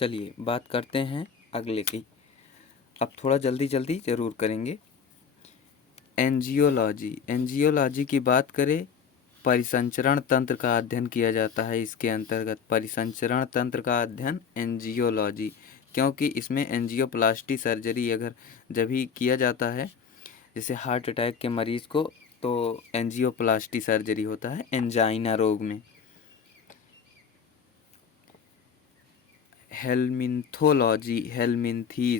चलिए बात करते हैं अगले की। अब थोड़ा जल्दी जल्दी ज़रूर करेंगे। एंजियोलॉजी की बात करें, परिसंचरण तंत्र का अध्ययन किया जाता है। इसके अंतर्गत परिसंचरण तंत्र का अध्ययन एंजियोलॉजी, क्योंकि इसमें एंजियोप्लास्टी सर्जरी अगर जब भी किया जाता है, जैसे हार्ट अटैक के मरीज़ को, तो एंजियोप्लास्टी सर्जरी होता है एंजाइना रोग में।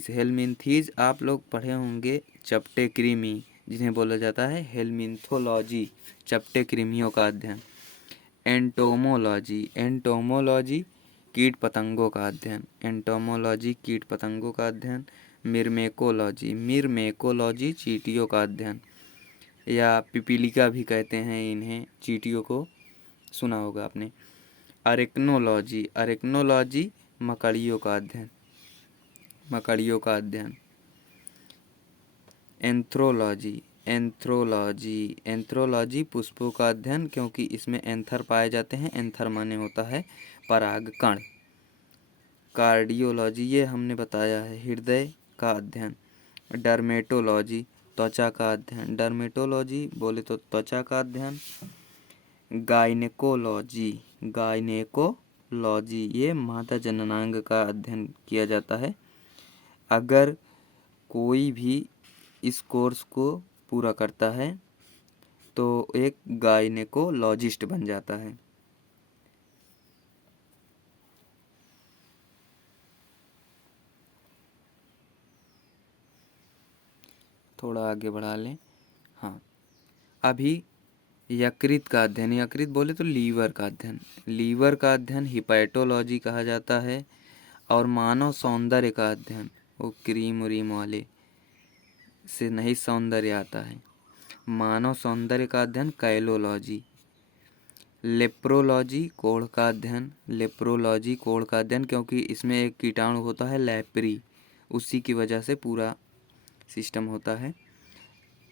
हेलमिन्थीज आप लोग पढ़े होंगे, चपटे कृमि जिन्हें बोला जाता है हेलमिन्थोलॉजी, चपटे कृमियों का अध्ययन। एंटोमोलॉजी कीट पतंगों का अध्ययन। मिर्मेकोलॉजी चींटियों का अध्ययन, या पिपीलिका भी कहते हैं इन्हें, चींटियों को सुना होगा आपने। अरेक्नोलॉजी मकड़ियों का अध्ययन। एंथ्रोलॉजी पुष्पों का अध्ययन, क्योंकि इसमें एंथर पाए जाते हैं। एंथर माने होता है परागकण। कार्डियोलॉजी ये हमने बताया है, हृदय का अध्ययन। डर्मेटोलॉजी त्वचा का अध्ययन। डर्मेटोलॉजी बोले तो त्वचा का अध्ययन। गायनेकोलॉजी ये माता जननांग का अध्ययन किया जाता है। अगर कोई भी इस कोर्स को पूरा करता है तो एक गायनेकोलॉजिस्ट बन जाता है। थोड़ा आगे बढ़ा लें। हाँ, अभी यकृत का अध्ययन। यकृत बोले तो लीवर का अध्ययन हिपैटोलॉजी कहा जाता है। और मानव सौंदर्य का अध्ययन, वो क्रीम व्रीम वाले से नहीं सौंदर्य आता है। मानव सौंदर्य का अध्ययन कैलोलॉजी। लेप्रोलॉजी कोढ़ का अध्ययन, क्योंकि इसमें एक कीटाणु होता है लेप्री, उसी की वजह से पूरा सिस्टम होता है।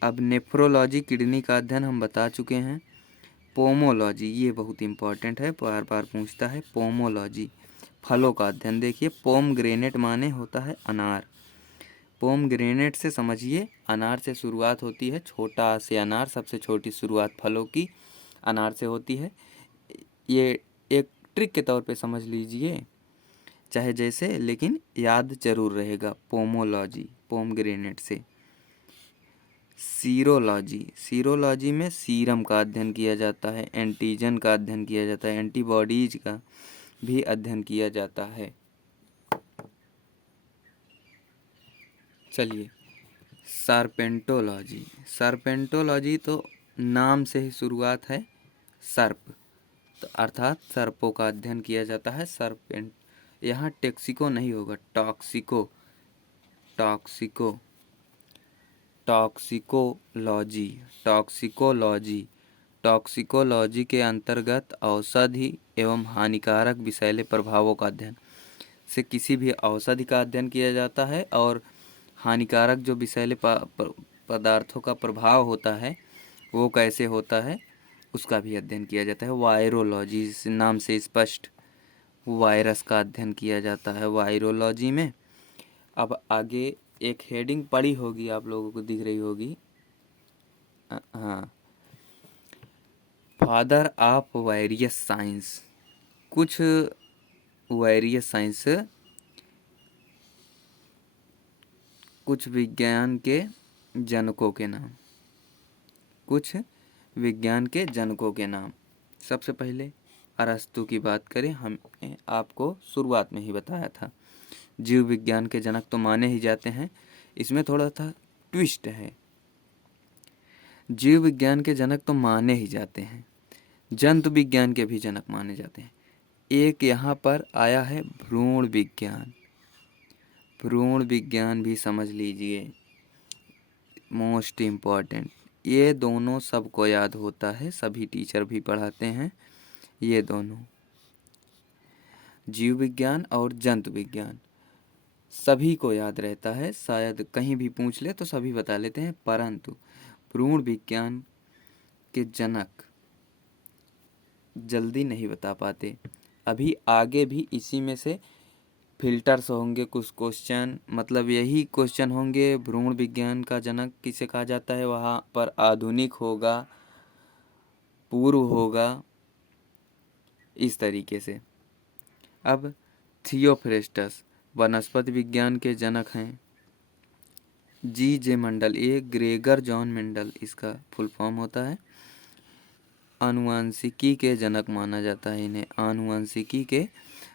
अब नेफ्रोलॉजी किडनी का अध्ययन हम बता चुके हैं। पोमोलॉजी ये बहुत इंपॉर्टेंट है, बार बार पूछता है। पोमोलॉजी फलों का अध्ययन। देखिए, पोमग्रेनेट माने होता है अनार। पोमग्रेनेट से समझिए, अनार से शुरुआत होती है, छोटा से अनार, सबसे छोटी शुरुआत फलों की अनार से होती है। ये एक ट्रिक के तौर पे समझ लीजिए, चाहे जैसे, लेकिन याद जरूर रहेगा। पोमोलॉजी पोमग्रेनेट से। सीरोलॉजी में सीरम का अध्ययन किया जाता है, एंटीजन का अध्ययन किया जाता है, एंटीबॉडीज का भी अध्ययन किया जाता है। चलिए, सर्पेंटोलॉजी तो नाम से ही शुरुआत है, सर्प, तो अर्थात सर्पों का अध्ययन किया जाता है। सर्पेंट, यहाँ टेक्सिको नहीं होगा, टॉक्सिकोलॉजी के अंतर्गत औषधि एवं हानिकारक विषैले प्रभावों का अध्ययन से किसी भी औषधि का अध्ययन किया जाता है, और हानिकारक जो विषैले पदार्थों का प्रभाव होता है वो कैसे होता है उसका भी अध्ययन किया जाता है। वायरोलॉजी, इस नाम से स्पष्ट, वायरस का अध्ययन किया जाता है वायरोलॉजी में। अब आगे एक हेडिंग पड़ी होगी, आप लोगों को दिख रही होगी, हाँ, फादर ऑफ वेरियस साइंस। कुछ वेरियस साइंस, कुछ विज्ञान के जनकों के नाम। सबसे पहले अरस्तु की बात करें, हमने आपको शुरुआत में ही बताया था, जीव विज्ञान के जनक तो माने ही जाते हैं। इसमें थोड़ा सा ट्विस्ट है, जीव विज्ञान के जनक तो माने ही जाते हैं, जंतु विज्ञान के भी जनक माने जाते हैं। एक यहाँ पर आया है भ्रूण विज्ञान भी समझ लीजिए, मोस्ट इम्पॉर्टेंट। ये दोनों सबको याद होता है, सभी टीचर भी पढ़ाते हैं। ये दोनों, जीव विज्ञान और जंतु विज्ञान, सभी को याद रहता है, शायद कहीं भी पूछ ले तो सभी बता लेते हैं, परंतु भ्रूण विज्ञान के जनक जल्दी नहीं बता पाते। अभी आगे भी इसी में से फिल्टर से होंगे कुछ क्वेश्चन, मतलब यही क्वेश्चन होंगे। भ्रूण विज्ञान का जनक किसे कहा जाता है, वहाँ पर आधुनिक होगा, पूर्व होगा, इस तरीके से। अब थियोफ्रेस्टस वनस्पति विज्ञान के जनक हैं। G.J. मंडल, ये ग्रेगर जॉन मेंडल इसका फुल फॉर्म होता है। आनुवंशिकी के जनक माना जाता है इन्हें, आनुवंशिकी के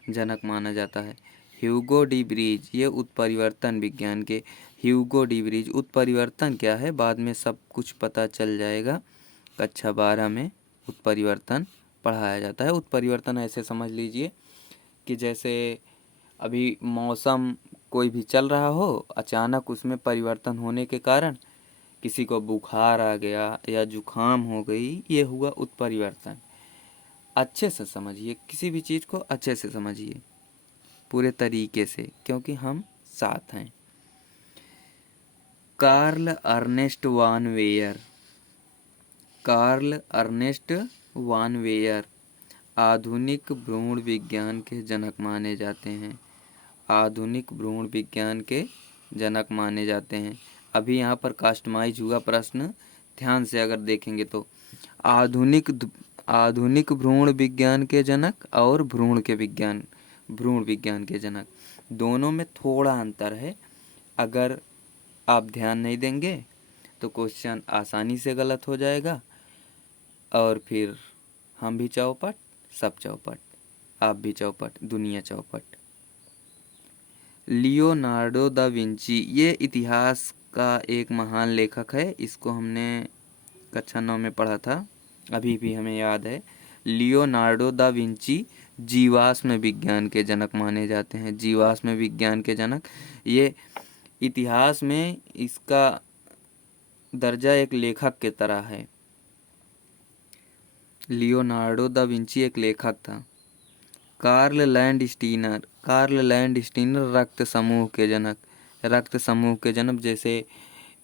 जनक माना जाता है। ह्यूगो डी ब्रीज, ये उत्परिवर्तन विज्ञान के। ह्यूगो डी ब्रीज, उत्परिवर्तन क्या है बाद में सब कुछ पता चल जाएगा। कक्षा 12 में उत्परिवर्तन पढ़ाया जाता है। उत्परिवर्तन ऐसे समझ लीजिए कि जैसे अभी मौसम कोई भी चल रहा हो, अचानक उसमें परिवर्तन होने के कारण किसी को बुखार आ गया या जुखाम हो गई, ये हुआ उत्परिवर्तन। अच्छे से समझिए, किसी भी चीज़ को अच्छे से समझिए पूरे तरीके से, क्योंकि हम साथ हैं। Karl Ernst von Baer, Karl Ernst von Baer आधुनिक भ्रूण विज्ञान के जनक माने जाते हैं। आधुनिक भ्रूण विज्ञान के जनक माने जाते हैं। अभी यहाँ पर कस्टमाइज हुआ प्रश्न, ध्यान से अगर देखेंगे तो आधुनिक भ्रूण विज्ञान के जनक और भ्रूण विज्ञान के जनक, दोनों में थोड़ा अंतर है। अगर आप ध्यान नहीं देंगे तो क्वेश्चन आसानी से गलत हो जाएगा और फिर हम भी चौपट, सब चौपट, आप भी चौपट, दुनिया चौपट। लियोनार्डो दा विंची, ये इतिहास का एक महान लेखक है। इसको हमने कक्षा 9 में पढ़ा था, अभी भी हमें याद है। लियोनार्डो दा विंची जीवाश्म विज्ञान के जनक माने जाते हैं। जीवाश्म विज्ञान के जनक, ये इतिहास में इसका दर्जा एक लेखक के तरह है। लियोनार्डो दा विंची एक लेखक था। कार्ल लैंडस्टीनर, रक्त समूह के जनक। रक्त समूह के जनक जैसे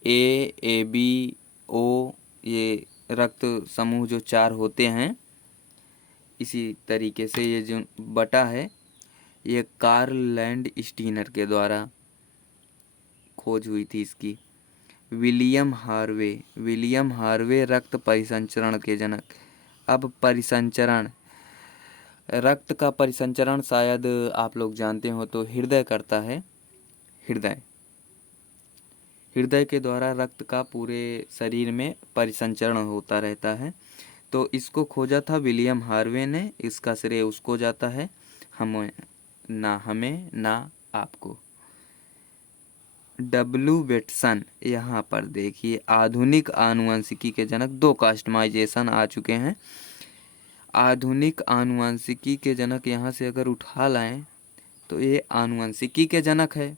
ए बी ओ, ये रक्त समूह जो 4 होते हैं, इसी तरीके से ये जो बटा है, ये कार्ल लैंडस्टीनर के द्वारा खोज हुई थी इसकी। विलियम हार्वे रक्त परिसंचरण के जनक। अब परिसंचरण, रक्त का परिसंचरण शायद आप लोग जानते हो तो हृदय करता है। हृदय के द्वारा रक्त का पूरे शरीर में परिसंचरण होता रहता है। तो इसको खोजा था विलियम हार्वे ने, इसका श्रेय उसको जाता है, हमें ना आपको। डब्ल्यू वेटसन, यहाँ पर देखिए आधुनिक आनुवंशिकी के जनक। 2 कस्टमाइजेशन आ चुके हैं। आधुनिक आनुवंशिकी के जनक यहाँ से अगर उठा लाएं तो ये आनुवंशिकी के जनक है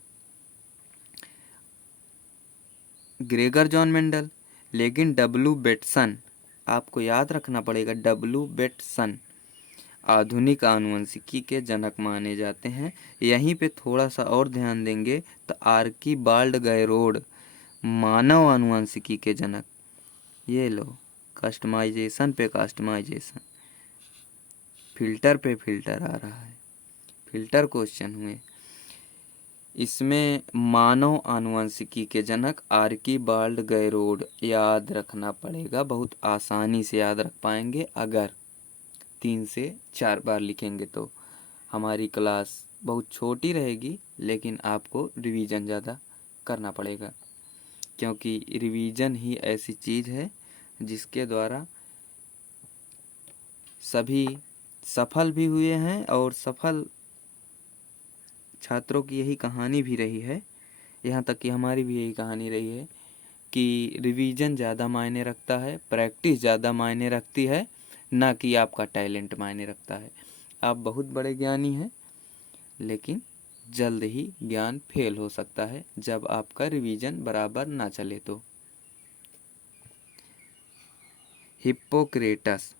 ग्रेगर जॉन मेंडल। लेकिन डब्ल्यू बेटसन, आपको याद रखना पड़ेगा, डब्ल्यू बेटसन आधुनिक आनुवंशिकी के जनक माने जाते हैं। यहीं पे थोड़ा सा और ध्यान देंगे तो आर्कीबाल्ड गैरोड मानव आनुवंशिकी के जनक। ये लो, कस्टमाइजेशन पे कस्टमाइजेशन, फिल्टर पे फिल्टर आ रहा है, फिल्टर क्वेश्चन हुए। इसमें मानव आनुवंशिकी के जनक आर्कीबाल्ड गैरोड याद रखना पड़ेगा, बहुत आसानी से याद रख पाएंगे अगर 3 से 4 बार लिखेंगे तो। हमारी क्लास बहुत छोटी रहेगी लेकिन आपको रिवीजन ज़्यादा करना पड़ेगा, क्योंकि रिवीजन ही ऐसी चीज़ है जिसके द्वारा सभी सफल भी हुए हैं और सफल छात्रों की यही कहानी भी रही है, यहाँ तक कि हमारी भी यही कहानी रही है कि रिवीजन ज़्यादा मायने रखता है, प्रैक्टिस ज़्यादा मायने रखती है, ना कि आपका टैलेंट मायने रखता है। आप बहुत बड़े ज्ञानी हैं लेकिन जल्द ही ज्ञान फेल हो सकता है जब आपका रिवीजन बराबर ना चले तो। हिप्पोक्रेटस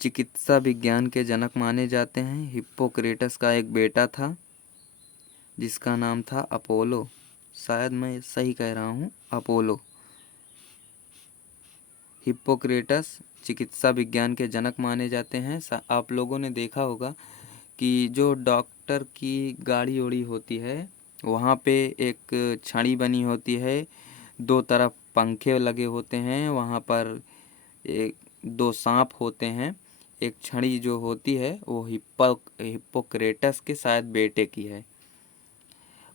चिकित्सा विज्ञान के जनक माने जाते हैं। हिप्पोक्रेटस का एक बेटा था जिसका नाम था अपोलो, शायद मैं सही कह रहा हूँ, अपोलो। हिप्पोक्रेटस चिकित्सा विज्ञान के जनक माने जाते हैं। आप लोगों ने देखा होगा कि जो डॉक्टर की गाड़ी उड़ी होती है वहाँ पे एक छड़ी बनी होती है, दो तरफ पंखे लगे होते हैं, वहाँ पर एक दो सांप होते हैं। एक छड़ी जो होती है वो हिप्पोक्रेटस के शायद बेटे की है।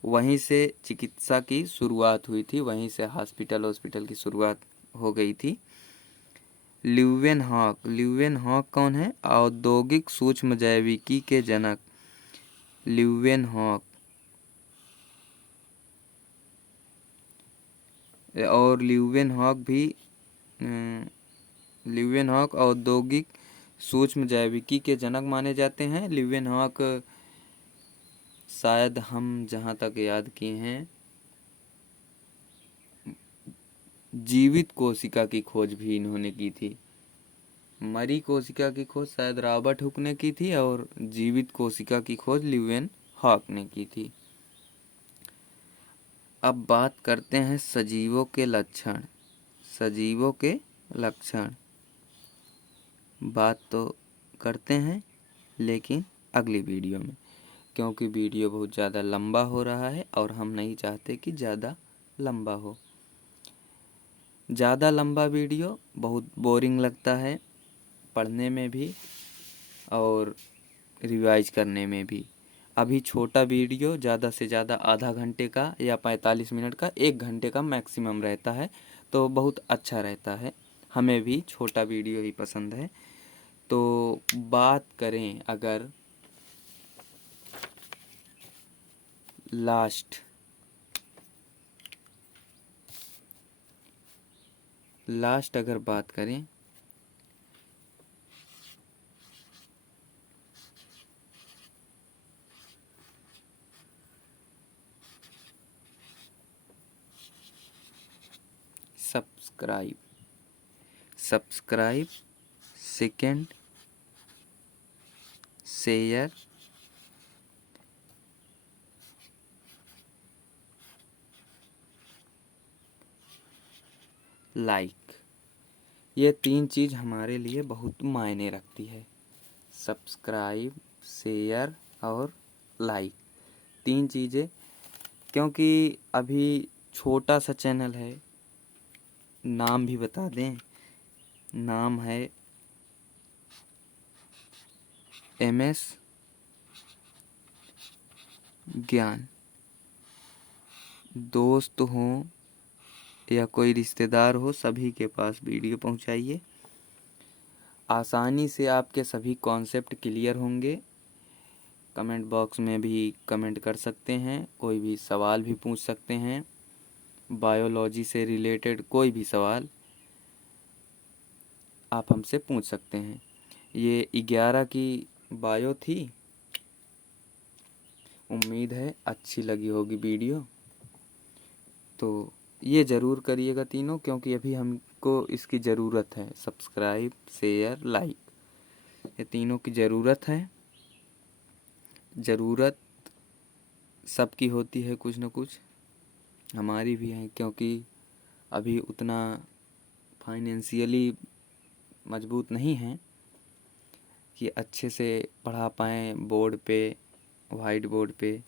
वहीं से चिकित्सा की शुरुआत हुई थी, वहीं से हॉस्पिटल की शुरुआत हो गई थी। ल्यूवेनहॉक कौन है? औद्योगिक सूक्ष्म जैविकी के जनक ल्यूवेनहॉक। और ल्यूवेनहॉक औद्योगिक सूक्ष्म जैविकी के जनक माने जाते हैं। ल्यूवेनहॉक शायद हम जहाँ तक याद किए हैं जीवित कोशिका की खोज भी इन्होंने की थी। मरी कोशिका की खोज शायद रॉबर्ट हुक ने की थी और जीवित कोशिका की खोज ल्यूवेनहॉक ने की थी। अब बात करते हैं सजीवों के लक्षण। सजीवों के लक्षण बात तो करते हैं लेकिन अगली वीडियो में, क्योंकि वीडियो बहुत ज़्यादा लंबा हो रहा है और हम नहीं चाहते कि ज़्यादा लंबा हो। ज़्यादा लंबा वीडियो बहुत बोरिंग लगता है पढ़ने में भी और रिवाइज करने में भी। अभी छोटा वीडियो ज़्यादा से ज़्यादा आधा घंटे का या 45 मिनट का, 1 घंटे का मैक्सिमम रहता है, तो बहुत अच्छा रहता है। हमें भी छोटा वीडियो ही पसंद है। तो बात करें अगर लास्ट अगर बात करें सब्सक्राइब, सेकंड, शेयर, लाइक, ये 3 चीज़ हमारे लिए बहुत मायने रखती है। सब्सक्राइब, शेयर और लाइक, 3 चीज़ें, क्योंकि अभी छोटा सा चैनल है। नाम भी बता दें, नाम है MS ज्ञान। दोस्त हों या कोई रिश्तेदार हो, सभी के पास वीडियो पहुंचाइए। आसानी से आपके सभी कॉन्सेप्ट क्लियर होंगे। कमेंट बॉक्स में भी कमेंट कर सकते हैं, कोई भी सवाल भी पूछ सकते हैं। बायोलॉजी से रिलेटेड कोई भी सवाल आप हमसे पूछ सकते हैं। ये 11 की बायो थी। उम्मीद है अच्छी लगी होगी वीडियो। तो ये ज़रूर करिएगा तीनों, क्योंकि अभी हमको इसकी ज़रूरत है। सब्सक्राइब, शेयर, लाइक, ये तीनों की ज़रूरत है। ज़रूरत सबकी होती है कुछ न कुछ, हमारी भी है, क्योंकि अभी उतना फाइनेंशियली मजबूत नहीं है कि अच्छे से पढ़ा पाएँ बोर्ड पे, वाइट बोर्ड पे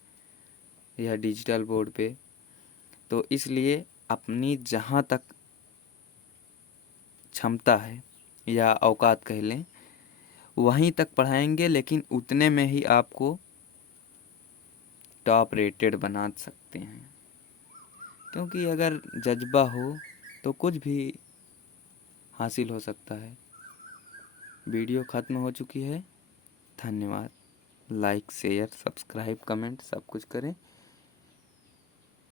या डिजिटल बोर्ड पे। तो इसलिए अपनी जहाँ तक क्षमता है या औकात कह लें, वहीं तक पढ़ाएंगे, लेकिन उतने में ही आपको टॉप रेटेड बना सकते हैं। क्योंकि अगर जज्बा हो तो कुछ भी हासिल हो सकता है। वीडियो ख़त्म हो चुकी है। धन्यवाद। लाइक, शेयर, सब्सक्राइब, कमेंट सब कुछ करें।